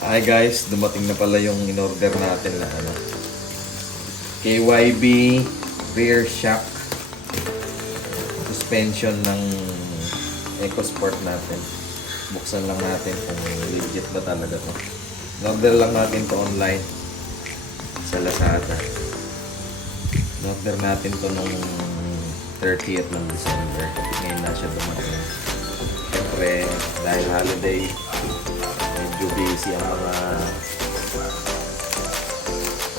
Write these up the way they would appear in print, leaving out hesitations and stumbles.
Hi guys, dumating na pala yung in-order natin na KYB rear shock suspension ng EcoSport natin. Buksan lang natin kung legit ba talaga to. In-order lang natin to online sa Lazada. In-order natin to nung 30th ng December. Ngayon na siya dumating. Siyempre, dahil holiday, medyo busy ang mga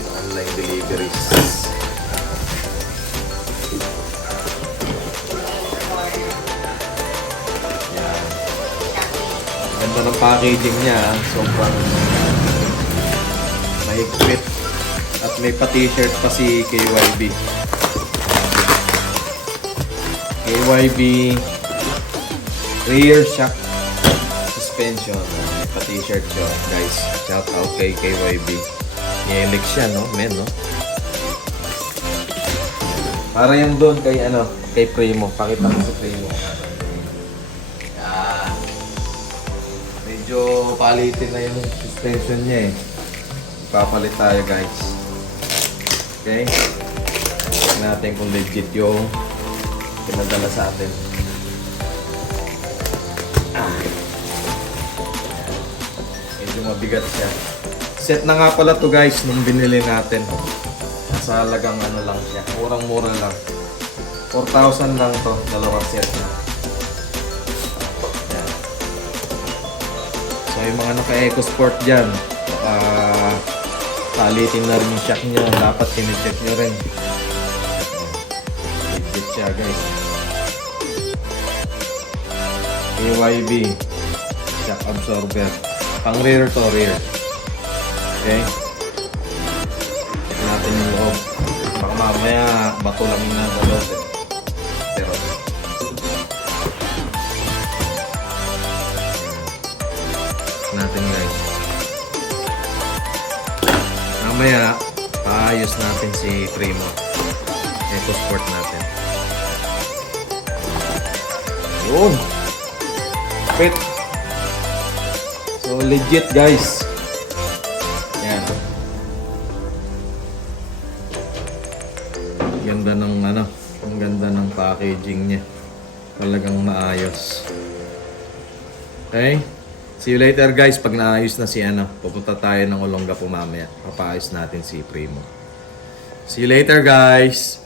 online deliveries. Yan. Ganda ng packaging niya. Sobrang mahigpit. At may pa-t-shirt pa si KYB. KYB rear shock suspension. May pa-t-shirt siya, guys. Shout out kay KYB. Nielix siya, no? Men, no? Para yung doon kay, kay Primo. Pakita mo si Primo. Yan. Medyo palitin na yung suspension niya, eh. Ipapalit tayo, guys. Okay? Check natin kung legit yung pinadala sa atin. Medyo mabigat siya. Set na nga pala to, guys, nung binili natin. Sa halagang lang siya. Murang-mura lang. 4,000 lang to. Dalawang set na. Yan. So yung mga naka-EcoSport dyan, palitin na rin yung shock nyo. Dapat tinicheck nyo rin. Legit siya, guys. KYB shock absorber. Pang rear to, rear. Okay? Check natin yung loob. Baka mamaya bato lang yung nasa loob, eh. Pero check natin, guys. Mamaya paayos natin si Primo. EcoSport natin. Yun. Fit. So legit, guys. Yan. Ganda ng ang ganda ng packaging niya. Talagang maayos. Okay? See you later, guys. Pag naayos na si pupunta tayo ng Olongapo mamaya. Papaayos natin si Primo. See you later, guys.